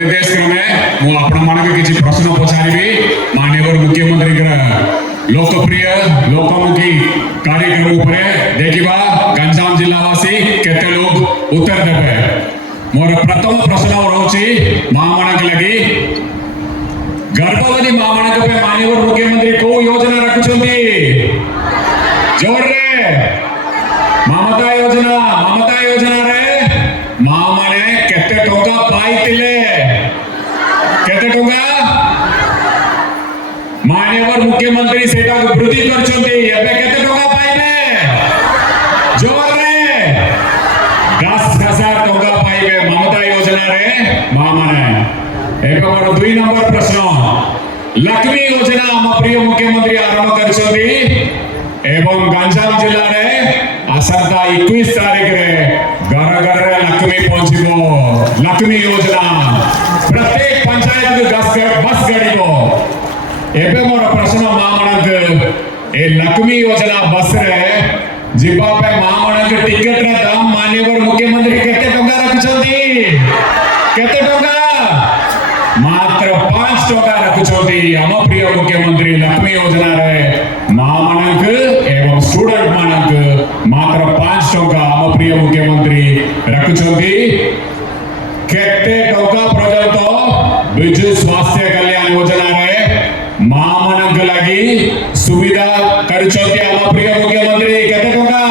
देश क्रमे मु आपण मानक किछि प्रश्न पचारिबी माननीय मुख्यमंत्री लोकप्रिय लोकमुखी कार्यक्रम उपरे देखिबा गंजाम जिल्लावासी केते लोग उत्तर देबे। मोर प्रथम प्रश्न रहउछि मां मानक लगी गर्भवती मां मानक पे माननीय मुख्यमंत्री को योजना रखुछंती जोर रे ममता योजना रे मां माने केते टका पाइतिले केते टका माननीय मुख्यमंत्री सेटा वृद्धि करछंती एबे केते टका पाइबे जोर रे 10,000 टका पाइबे ममता योजना रे मां माने। एक मोर 2 नंबर प्रश्न लक्ष्मी योजना हम प्रिय मुख्यमंत्री आरंभ करछंती एवं गंजाम जिला रे आसंता 21 तारीख रे घर घर लक्ष्मी पहुंचबो लक्ष्मी योजना प्रत्येक पंचायत को बस गाड़ी को एबे मोर प्रश्न मां मानक ए लक्ष्मी योजना बस रे जिबा पे मां मानक टिकट रे दाम माननीय मुख्यमंत्री केते टका रखछंती केते टका मात्र 5 टका रखछंती हम प्रिय मुख्यमंत्री लक्ष्मी योजना रे मां मानक एवं स्टूडेंट मानक मात्र 5 टका हम प्रिय मुख्यमंत्री रखछंती केते टका पर्यंत बिजु स्वास्थ्य कल्याण योजना रे मां मानक लागि सुविधा करछंती हम प्रिय मुख्यमंत्री केते टका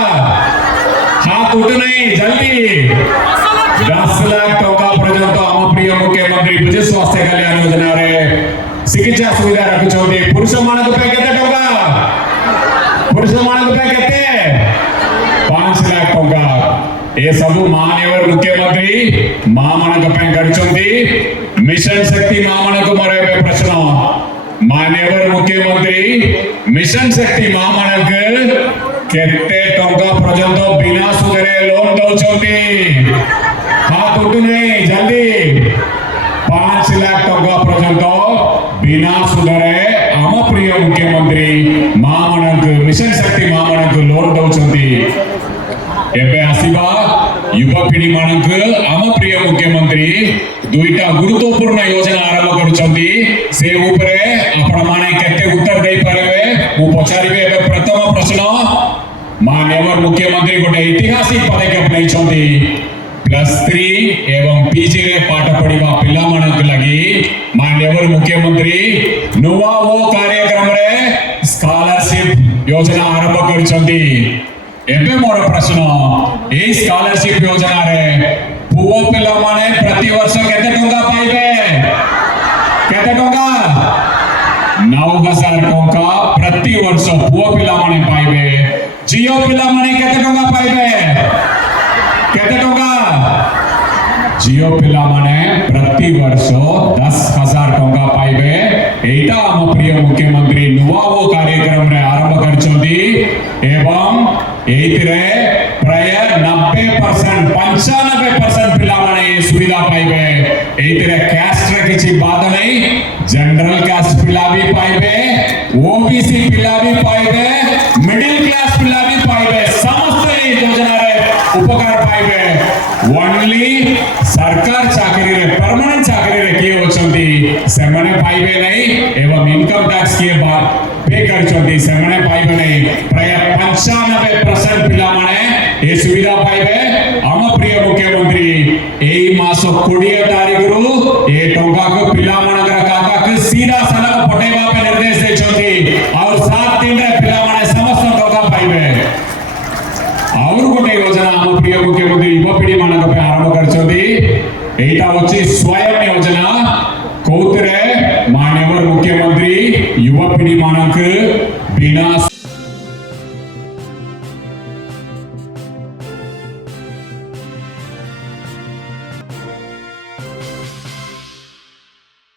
हाथ उठ नहीं जल्दी 10 लाख टका पर्यंत हम प्रिय मुख्यमंत्री बिजु स्वास्थ्य कल्याण योजना रे चिकित्सा सुविधा रखछंती पुरुष मानक पे केते टका पुरुष मानक पे केते 5 लाख टका ए सब माननीय मुख्यमंत्री मां मानक पे करछंती मिशन शक्ति मां मानक मोरे पे प्रश्न माननीय मुख्यमंत्री मिशन शक्ति मां मानक केते टका पर्यंत बिना सुधरे लोन दउछंती हाथ उठ नहीं जल्दी 5 लाख टका पर्यंत बिना सुधरे हम प्रिय मुख्यमंत्री मां मानक मिशन शक्ति मां मानक लोन दउछंती एबे आसीबा युवा पीढ़ी मानक हम प्रिय मुख्यमंत्री दुईटा गुरुत्वपूर्ण योजना आरंभ करछंती से ऊपरे आपण माने केते उत्तर देई पारबे मु पचारिबे। एबे प्रथम प्रश्न माननीय मुख्यमंत्री गोटे ऐतिहासिक पदक्षेप नैछंती +3 एवं पीजी रे पाठ पढिबा पिला मानक लागि माननीय मुख्यमंत्री नुवा वो कार्यक्रम रे स्कॉलरशिप योजना आरंभ करछंती। एबे मोर प्रश्न ए स्कॉलरशिप योजना रे पुओ पिला माने प्रति वर्ष केते टका पाइबे केते टका 9,000 टका प्रति वर्ष पुओ पिला माने पाइबे झियो पिला माने केते टका पाइबे केते टका झियो पिला माने प्रति वर्ष 10,000 टका पाइबे एटा हम प्रिय मुख्यमंत्री नुवा वो कार्यक्रम रे आरंभ करछंती एवं एइतरे प्राय 90% 95% पिला माने सुविधा पाइबे एइतरे कास्ट रे किछि बात नहीं जनरल कास्ट पिला भी पाइबे ओबीसी पिला भी पाइबे मिडिल क्लास पिला भी पाइबे समस्त ए योजना रे उपकार पाइबे ओनली सरकार चाकरी रे परमानेंट चाकरी रे किए होचंती से माने पाइबे नहीं एवं इनकम टैक्स किए बात पे करछंती से माने पाइबे नहीं प्राय 95% पिला माने ए सुविधा पाइबे हम प्रिय मुख्यमंत्री एई मास 20 तारिख रु ए टंका को पिला मानकर खाता के सीधा सलग पटेबा पे निर्देश देछंती और 7 दिन रे पिला माने समस्त टंका पाइबे और गोटे योजना हम प्रिय मुख्यमंत्री युवा पीढ़ी मानक पे आरंभ करछंती एटा होची स्वयं